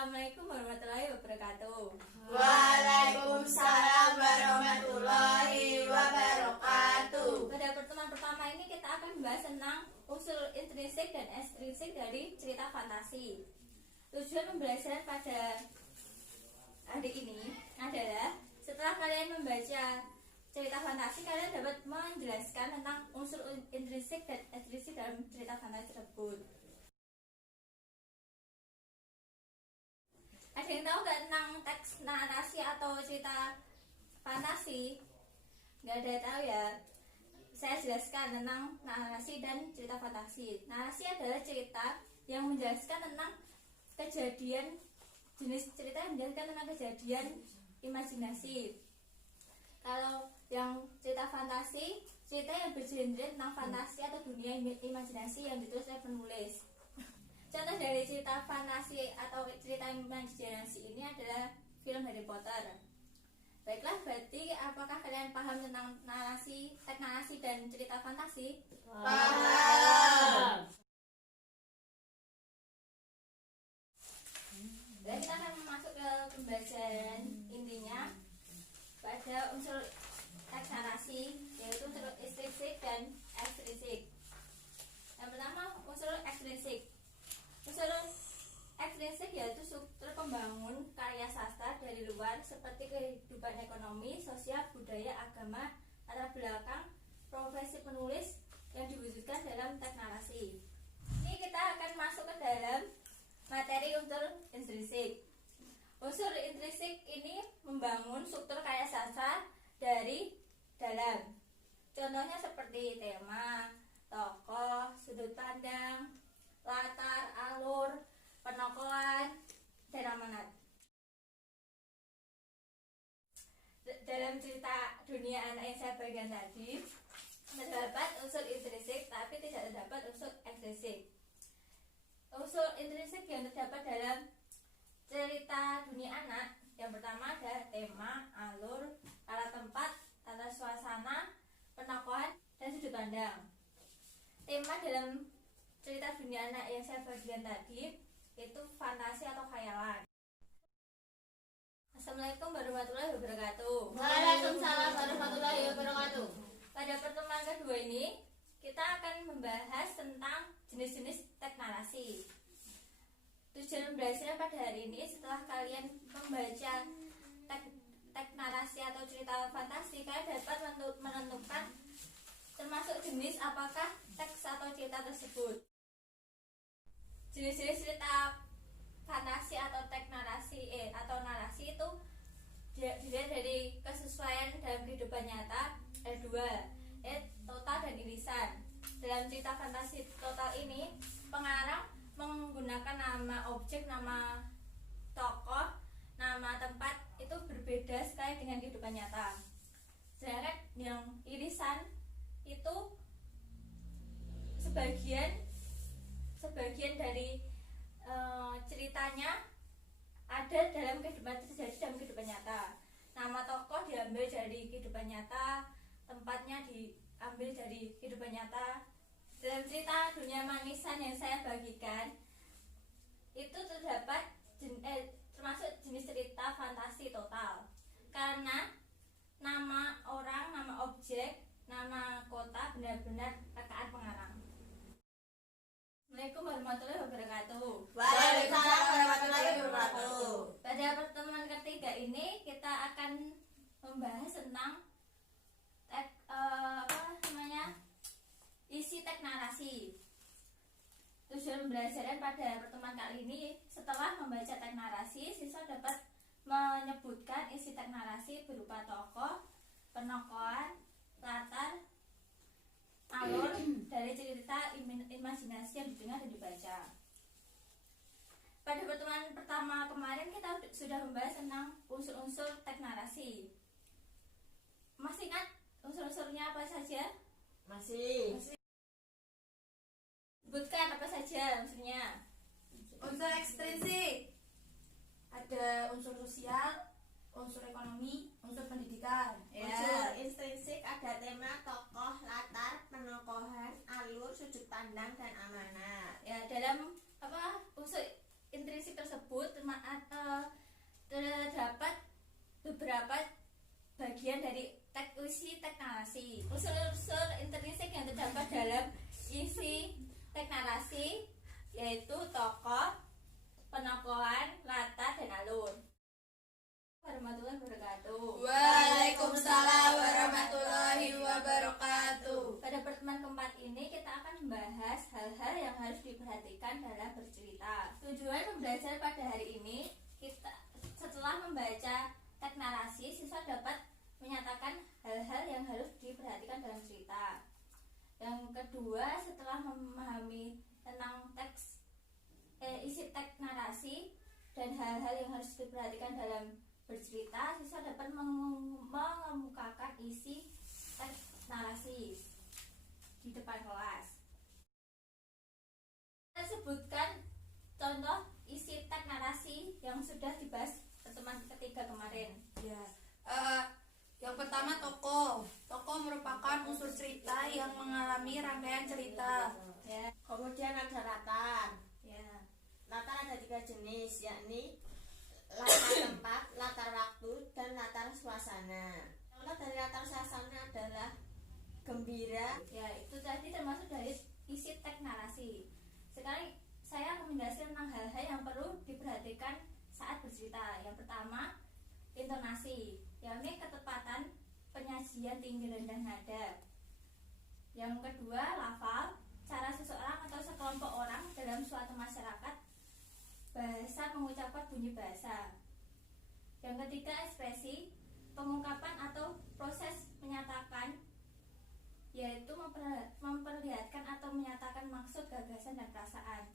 Assalamualaikum warahmatullahi wabarakatuh. Waalaikumsalam warahmatullahi wabarakatuh. Pada pertemuan pertama ini kita akan membahas tentang unsur intrinsik dan ekstrinsik dari cerita fantasi. Tujuan pembelajaran pada hari ini adalah setelah kalian membaca cerita fantasi, kalian dapat menjelaskan tentang unsur intrinsik dan ekstrinsik dalam cerita fantasi tersebut. Ada yang tahu nggak tentang teks narasi atau cerita fantasi? Nggak ada yang tahu ya. Saya jelaskan tentang narasi dan cerita fantasi. Narasi adalah cerita yang menjelaskan tentang kejadian, jenis cerita yang menjelaskan tentang kejadian imajinasi. Kalau yang cerita fantasi, cerita yang bergenre tentang fantasi atau dunia imajinasi yang ditulis oleh penulis. Contoh dari cerita fantasi atau cerita imajinasi ini adalah film Harry Potter. Baiklah, berarti apakah kalian paham tentang narasi, teks narasi dan cerita fantasi? Paham. Dan kita akan masuk ke pembelajaran intinya pada unsur teks narasi, yaitu unsur intrinsik dan ekstrinsik. Yang pertama, unsur ekstrinsik. Unsur ekstrinsik yaitu struktur pembangun karya sastra dari luar seperti kehidupan ekonomi, sosial, budaya, agama, latar belakang, profesi penulis yang diwujudkan dalam teks narasi. Ini kita akan masuk ke dalam materi unsur intrinsik. Unsur intrinsik ini membangun struktur karya sastra dari dalam. Contohnya seperti tema, tokoh, sudut pandang, latar, alur, penokohan, dan amanat. Dalam cerita dunia anak yang saya bagikan tadi, terdapat unsur intrinsik tapi tidak terdapat unsur ekstrinsik. Unsur intrinsik yang terdapat dalam cerita dunia anak yang pertama adalah tema, alur, arah tempat, tata suasana, penokohan, dan sudut pandang. Tema dalam cerita dunia anak yang saya bagikan tadi itu fantasi atau khayalan. Assalamualaikum warahmatullahi wabarakatuh. Waalaikumsalam warahmatullahi wabarakatuh. Pada pertemuan kedua ini kita akan membahas tentang jenis-jenis teks narasi. Tujuan pembelajaran pada hari ini setelah kalian membaca teks narasi atau cerita fantasi, kalian dapat menentukan termasuk jenis apakah teks atau cerita tersebut. Jenis-jenis cerita fantasi atau teks narasi atau narasi itu dilihat dari kesesuaian dalam kehidupan nyata. Ada dua, total dan irisan. Dalam cerita fantasi total ini, pengarang menggunakan nama objek, nama tokoh, nama tempat itu berbeda sekali dengan kehidupan nyata. Sedangkan yang irisan itu sebagian dari ceritanya ada dalam kehidupan, terjadi dalam kehidupan nyata. Nama tokoh diambil dari kehidupan nyata, tempatnya diambil dari kehidupan nyata. Dalam cerita dunia manisan yang saya bagikan itu terdapat termasuk jenis cerita fantasi total karena nama orang, nama objek, nama kota benar-benar rekaan pengarang. Assalamualaikum warahmatullahi wabarakatuh. Waalaikumsalam warahmatullahi wabarakatuh. Pada pertemuan ketiga ini kita akan membahas tentang isi teks narasi. Tujuan pembelajaran pada pertemuan kali ini, setelah membaca teks narasi, siswa dapat menyebutkan isi teks narasi berupa tokoh, penokohan, latar, alur dari cerita imajinasi yang didengar dan dibaca. Pada pertemuan pertama kemarin kita sudah membahas tentang unsur-unsur teks narasi. Masih ingat unsur-unsurnya apa saja? Masih. Sebutkan apa saja unsurnya. Unsur ekstrinsik ada unsur sosial, unsur ekonomi, unsur pendidikan. Unsur intrinsik ada tema, tokoh, latar, penokohan, alur, sudut pandang, dan amanat. Ya, dalam unsur intrinsik tersebut wabarakatuh. Waalaikumsalam warahmatullahi wabarakatuh. Pada pertemuan keempat ini kita akan membahas hal-hal yang harus diperhatikan dalam bercerita. Tujuan pembelajaran pada hari ini, kita setelah membaca teks narasi, siswa dapat menyatakan hal-hal yang harus diperhatikan dalam cerita. Yang kedua, setelah memahami tentang isi teks narasi dan hal-hal yang harus diperhatikan dalam bercerita, siswa dapat mengemukakan isi teks narasi di depan kelas. Kita sebutkan contoh isi teks narasi yang sudah dibahas pertemuan ketiga kemarin. Ya. Yang pertama tokoh. Tokoh merupakan unsur cerita yang mengalami rangkaian cerita. Ya, Kemudian ada latar. ya. Latar ada 3 jenis, yakni latar tempat, latar waktu, dan latar suasana. Contoh dari latar suasana adalah gembira. Ya, itu tadi termasuk dari isi teks narasi. Sekarang saya akan menjelaskan tentang hal-hal yang perlu diperhatikan saat bercerita. Yang pertama, intonasi, yakni ketepatan penyajian tinggi rendah nada. Yang kedua, lafal, cara seseorang atau sekelompok orang dalam suatu masyarakat bahasa mengucapkan bunyi bahasa. Yang ketiga, ekspresi, pengungkapan atau proses menyatakan, yaitu memperlihatkan atau menyatakan maksud, gagasan, dan perasaan.